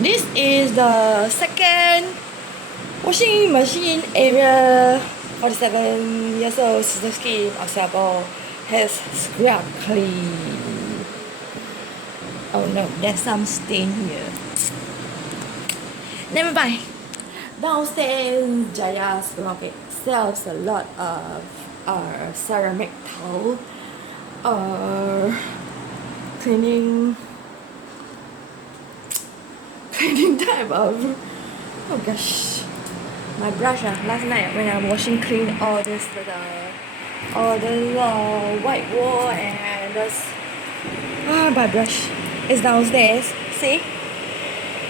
This is the second washing machine area. 47 years old Suzuki of Singapore has scrubbed clean. Oh no, there's some stain here. Never mind. Downstairs, Jaya Supermarket sells a lot of ceramic towel, cleaning type of. Oh gosh, my brush. Last night when I'm washing clean all this white wall and this. My brush is downstairs. See.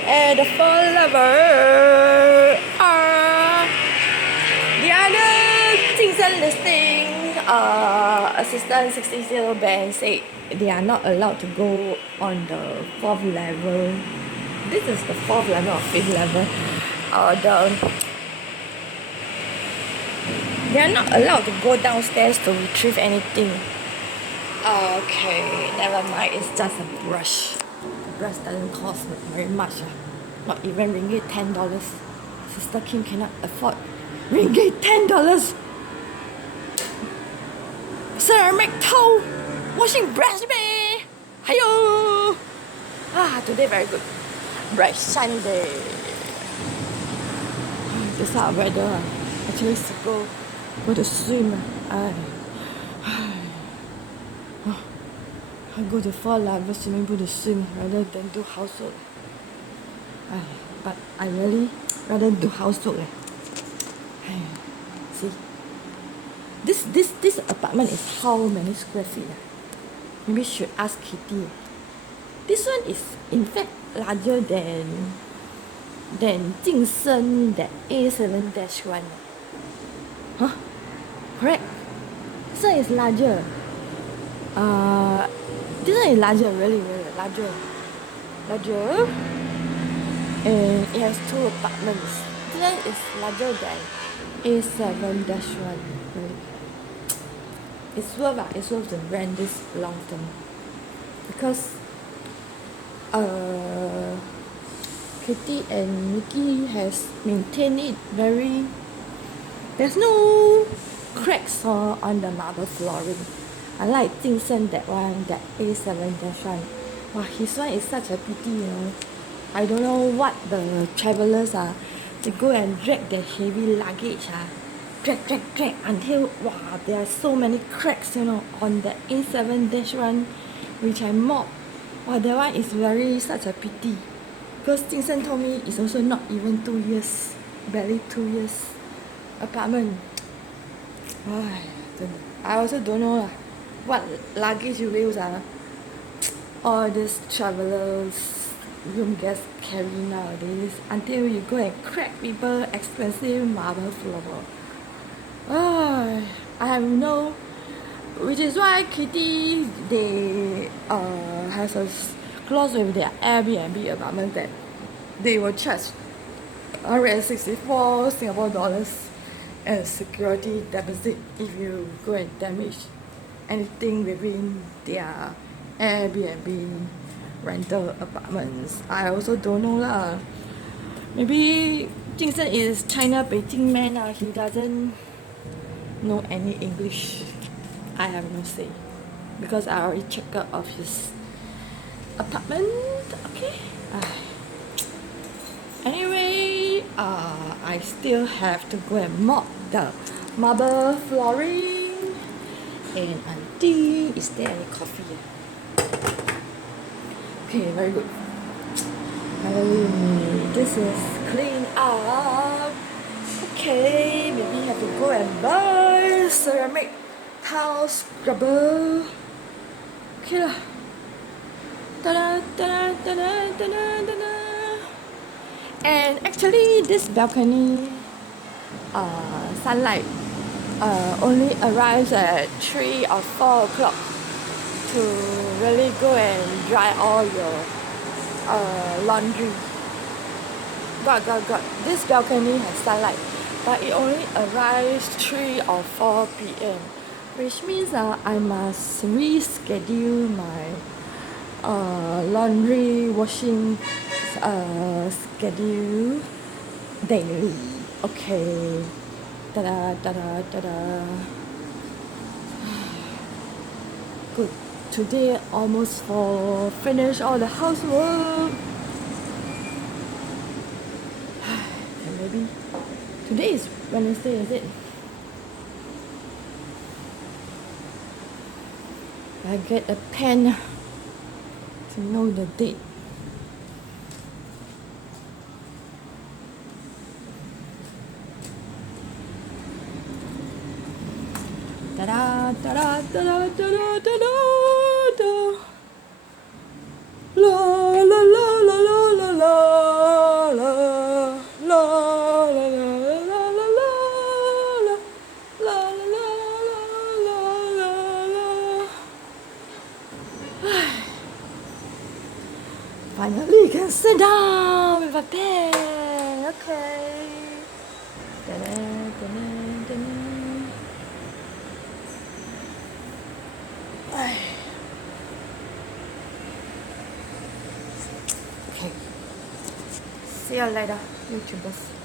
And the phone lover the other Jingsen listing assistant 60 bank said they are not allowed to go on the 4th level. This is the 4th level or 5th level. They are not allowed to go downstairs to retrieve anything. Okay, never mind, it's just a brush. Brush doesn't cost very much. Not even ringgit $10. Sister Kim cannot afford ringgit $10. Ceramic towel washing brush me. Hiyo. Today very good. Bright sunny day. This type of weather. Actually, go to swim. I go to 4 level swimming pool to swim rather than do housework. But I really rather do housework. See, this apartment is how many square feet? Maybe should ask Kitty. This one is in fact larger than Jingsen that A7-1. Huh? Correct. This one is larger. This one is larger, really larger. And it has 2 apartments. This one is larger than A7-1. Really. It's worth to rent this long term because Kitty and Mickey has maintained it very. There's no cracks on the marble flooring. Unlike Jingsen, that one, that A7-1. Wow, his one is such a pity, I don't know what the travelers are. They go and drag their heavy luggage, drag until there are so many cracks, on the A7-1, which I mop. That one is such a pity. Because Jingsen told me it's also not even 2 years, barely 2 years apartment. I also don't know what luggage wheels all these travelers room guests carry nowadays until you go and crack people expensive marble floor. I have no, which is why Kitty they has a clause with their Airbnb apartment that they will charge 164 Singapore dollars as security deposit if you go and damage anything within their Airbnb rental apartments. I also don't know lah. Maybe Jingsen is China Beijing man he doesn't know any English. I have no say because I already checked out of his apartment. Okay. Anyway, I still have to go and mop the marble flooring. And auntie, is there any coffee? Okay, very good. This is clean up. Okay, maybe have to go and buy ceramic towel scrubber. Okay lah. Ta-da, ta-da, ta-da, ta-da, ta-da. And actually, this balcony, sunlight only arrives at 3 or 4 o'clock to really go and dry all your laundry. Got. This balcony has sunlight, but it only arrives 3 or 4 p.m. Which means I must reschedule my laundry washing schedule daily. Okay. Ta-da, ta-da, ta-da. Good. Today almost for finish all the housework. And maybe today is Wednesday, is it? I get a pen to know the date. Ta-da, ta-da, ta-da, ta-da, ta-da, ta. La la la la la la la la la la la la la la la la la. Finally can sit down with a pen. Okay. Ta-da, ta-da, ta-da. Okay. See you later, YouTubers.